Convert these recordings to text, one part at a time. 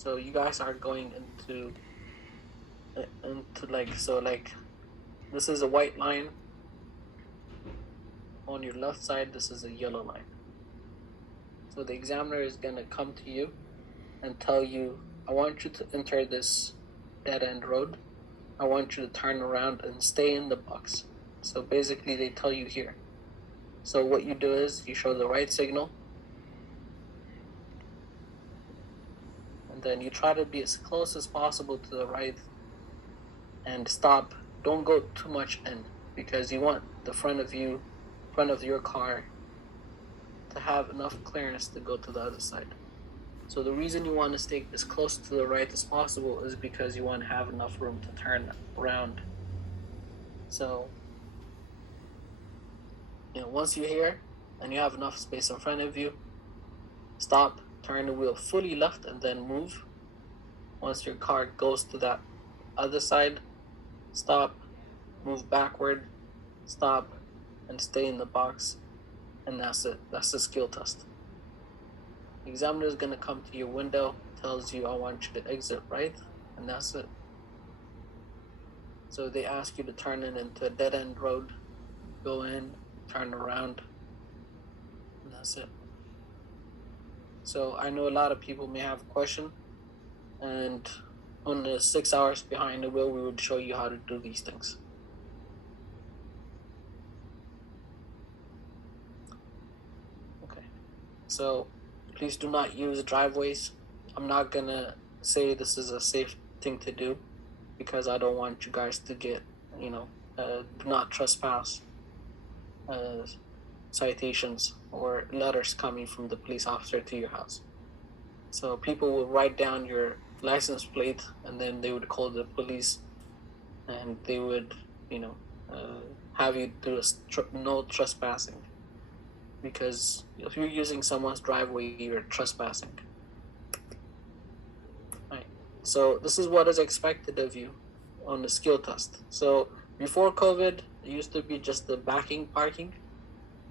So you guys are going into like this is a white line on your left side. This is a yellow line. So the examiner is gonna come to you and tell you, I want you to enter this dead end road. I want you to turn around and stay in the box. So basically they tell you here. So what you do is you show the right signal, and then you try to be as close as possible to the right and stop. Don't go too much in, because you want the front of your car to have enough clearance to go to the other side. So the reason you want to stay as close to the right as possible is because you want to have enough room to turn around. So, once you're here and you have enough space in front of you, stop, turn the wheel fully left, and then move. Once your car goes to that other side, stop, move backward, stop, and stay in the box. And that's it. That's the skill test. The examiner is going to come to your window, tells you, I want you to exit right, and that's it. So they ask you to turn into a dead end road, go in, turn around, and that's it. So I know a lot of people may have a question, and on the 6 hours behind the wheel, we would show you how to do these things. Okay, so please do not use driveways. I'm not gonna say this is a safe thing to do, because I don't want you guys to get, do not trespass citations or letters coming from the police officer to your house. So people will write down your license plate, and then they would call the police, and they would, have you do no trespassing. Because if you're using someone's driveway, you're trespassing. Right. So this is what is expected of you on the skill test. So before COVID, it used to be just the backing parking.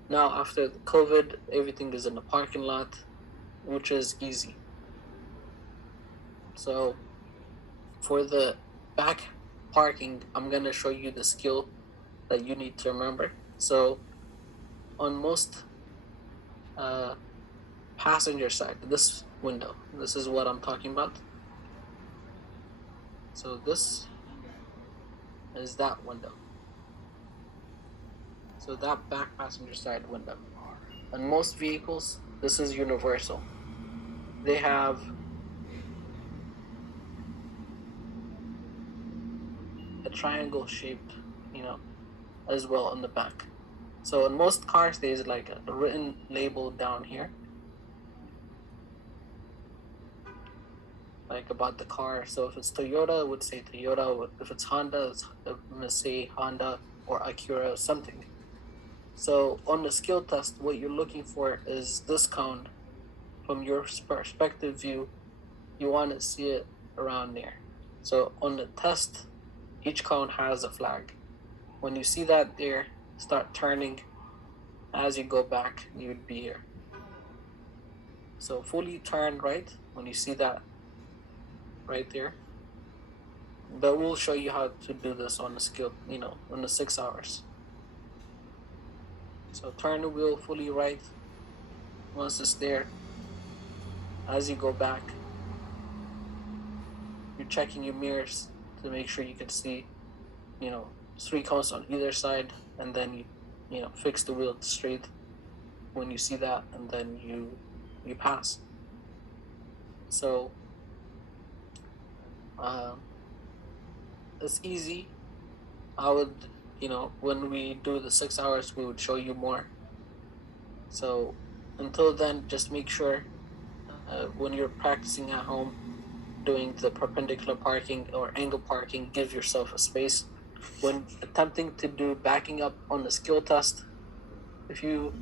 Now after the COVID, everything is in the parking lot, which is easy. So for the back parking, I'm gonna show you the skill that you need to remember. So on most passenger side, this window, this is what I'm talking about. So this is that window. So that back passenger side window. On most vehicles, this is universal. They have a triangle shaped, as well on the back. So in most cars, there's like a written label down here, like about the car. So if it's Toyota, it would say Toyota. If it's Honda, it's gonna say Honda or Acura, something. So on the skill test, what you're looking for is this cone. From your perspective view, you want to see it around there. So on the test, each cone has a flag. When you see that there, start turning. As you go back, you would be here. So fully turn right when you see that right there. But we'll show you how to do this on the skill, on the 6 hours. So turn the wheel fully right. Once it's there, as you go back, you're checking your mirrors to make sure you can see, 3 cones on either side, and then you fix the wheel straight when you see that, and then you pass. So it's easy. I would, when we do the 6 hours, we would show you more. So until then, just make sure when you're practicing at home doing the perpendicular parking or angle parking, give yourself a space. When attempting to do backing up on the skill test, if you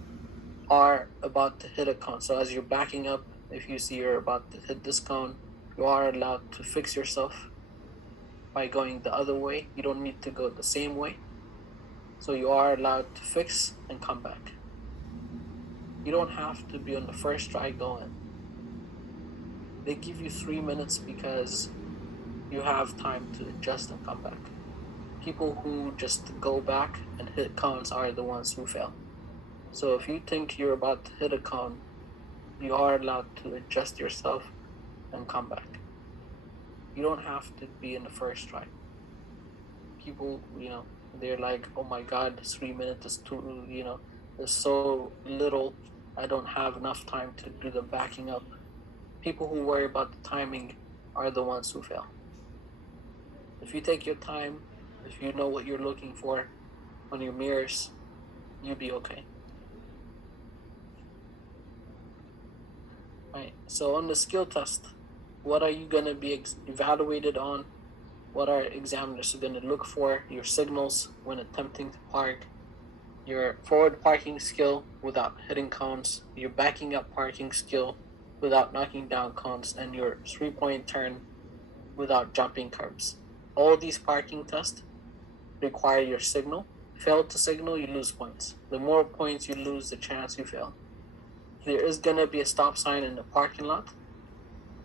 are about to hit a cone, so as you're backing up, if you see you're about to hit this cone, you are allowed to fix yourself by going the other way. You don't need to go the same way. So you are allowed to fix and come back. You don't have to be on the first try going. they give you 3 minutes because you have time to adjust and come back. People who just go back and hit cones are the ones who fail. So if you think you're about to hit a cone, you are allowed to adjust yourself and come back. You don't have to be in the first try. People, they're like, oh my God, 3 minutes is too, is so little. I don't have enough time to do the backing up. People who worry about the timing are the ones who fail. If you take your time, if you know what you're looking for on your mirrors, you'll be okay. Right. So on the skill test, what are you going to be evaluated on? What are examiners going to look for? Your signals when attempting to park, your forward parking skill without hitting cones, your backing up parking skill without knocking down cones, and your 3-point turn without jumping curbs. All these parking tests require your signal. Fail to signal, you lose points. The more points you lose, the chance you fail. There is going to be a stop sign in the parking lot.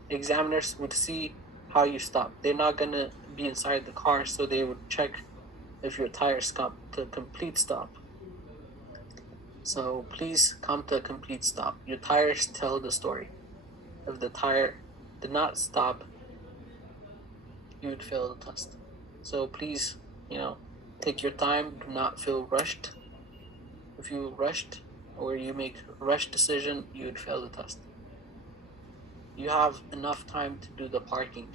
Examiners would see how you stop. They're not going to be inside the car, so they would check if your tires come to a complete stop. So please come to a complete stop. Your tires tell the story. If the tire did not stop, you would fail the test. So please, take your time. Do not feel rushed. If you rushed or you make a rush decision, you would fail the test. You have enough time to do the parking.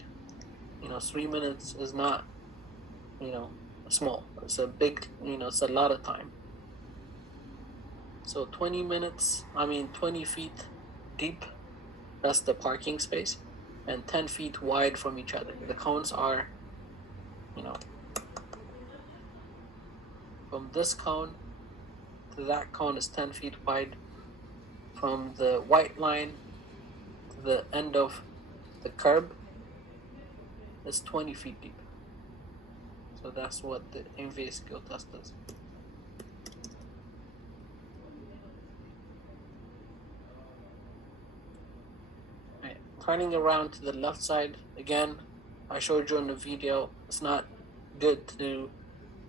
3 minutes is not, small. It's a big, it's a lot of time. So 20 feet deep, that's the parking space, and 10 feet wide from each other. The cones are, from this cone to that cone is 10 feet wide. From the white line to the end of the curb is 20 feet deep. So that's what the DMV skill test is. Right. Turning around to the left side, again, I showed you in the video, it's not good to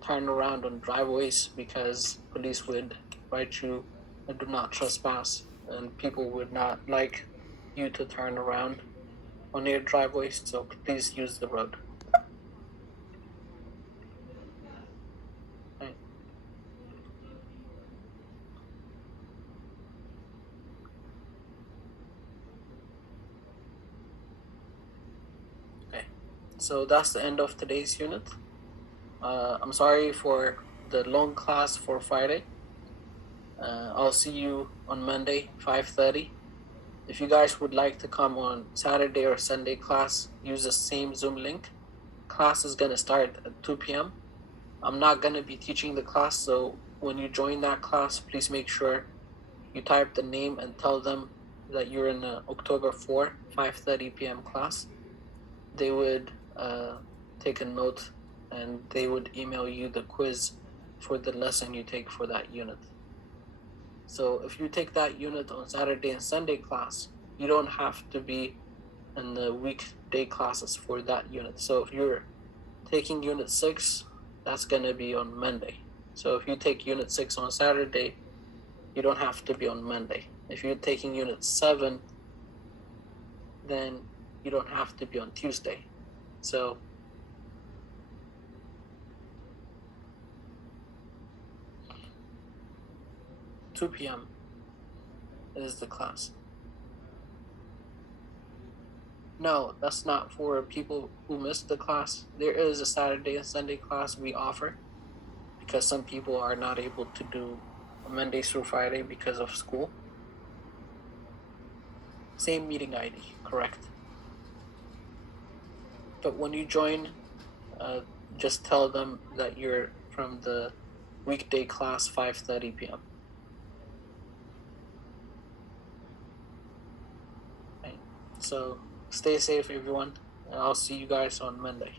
turn around on driveways because police would write you a do not trespass, and people would not like you to turn around on their driveways, so please use the road. Right. Okay, so that's the end of today's unit. I'm sorry for the long class for Friday. I'll see you on Monday, 5:30. If you guys would like to come on Saturday or Sunday class, use the same Zoom link. Class is going to start at 2 p.m. I'm not going to be teaching the class, so when you join that class, please make sure you type the name and tell them that you're in the October 4, 5:30 p.m. class. They would take a note and they would email you the quiz for the lesson you take for that unit. So if you take that unit on Saturday and Sunday class, you don't have to be in the weekday classes for that unit. So if you're taking unit 6, that's going to be on Monday. So if you take unit 6 on Saturday, you don't have to be on Monday. If you're taking unit 7, then you don't have to be on Tuesday. So two p.m. is the class. No, that's not for people who missed the class. There is a Saturday and Sunday class we offer because some people are not able to do Monday through Friday because of school. Same meeting ID, correct. But when you join, just tell them that you're from the weekday class, 5:30 p.m. Right. So stay safe, everyone. And I'll see you guys on Monday.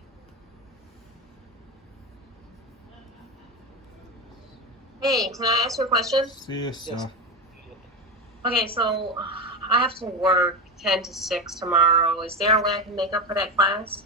Hey, can I ask you a question? See you, Yes. sir. Okay, so I have to work 10 to 6 tomorrow. Is there a way I can make up for that class?